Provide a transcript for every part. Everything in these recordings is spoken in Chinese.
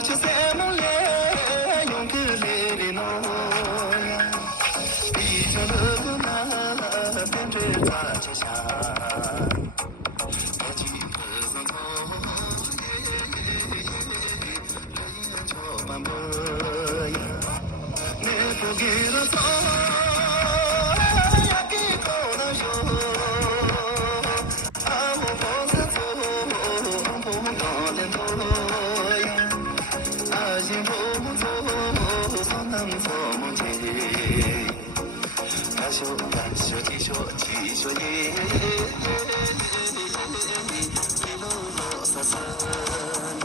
就在梦里用个泪的诺呀，一生的不难，变着大家想，我记得上头，来就半步呀，你不给的走，也给够了有，啊我不想走，不搞点头呀。幸福走，才能做梦境。感受感受，继续继续耶，一路路洒洒诺。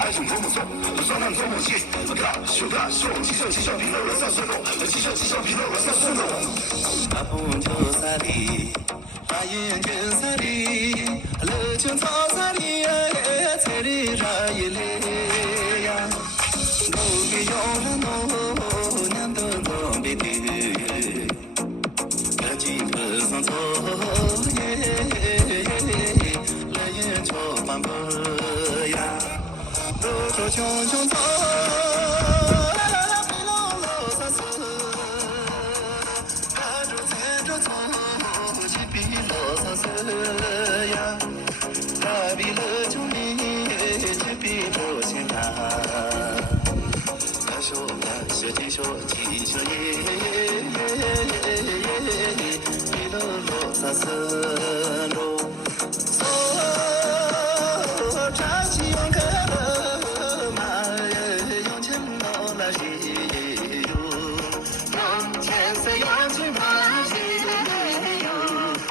爱情多么重，双男多么细，大秀，气象平了了上顺路，气象平了了上顺路。阿婆就萨里，花园就萨里，乐情草萨里呀，彩里热一嘞呀，我给要人弄，娘都弄别的，赶紧跟上走耶，来演唱版本呀。路途匆匆走，啦啦啦，飞龙路上走，踏着踩着走，起笔路上走呀，踏笔了就你，起笔就行啦。感受感受，继续继续耶，飞龙路上走路，走，扎起勇敢。用尽把谁有？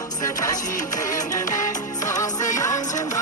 再扎起跟着你，从此用尽把。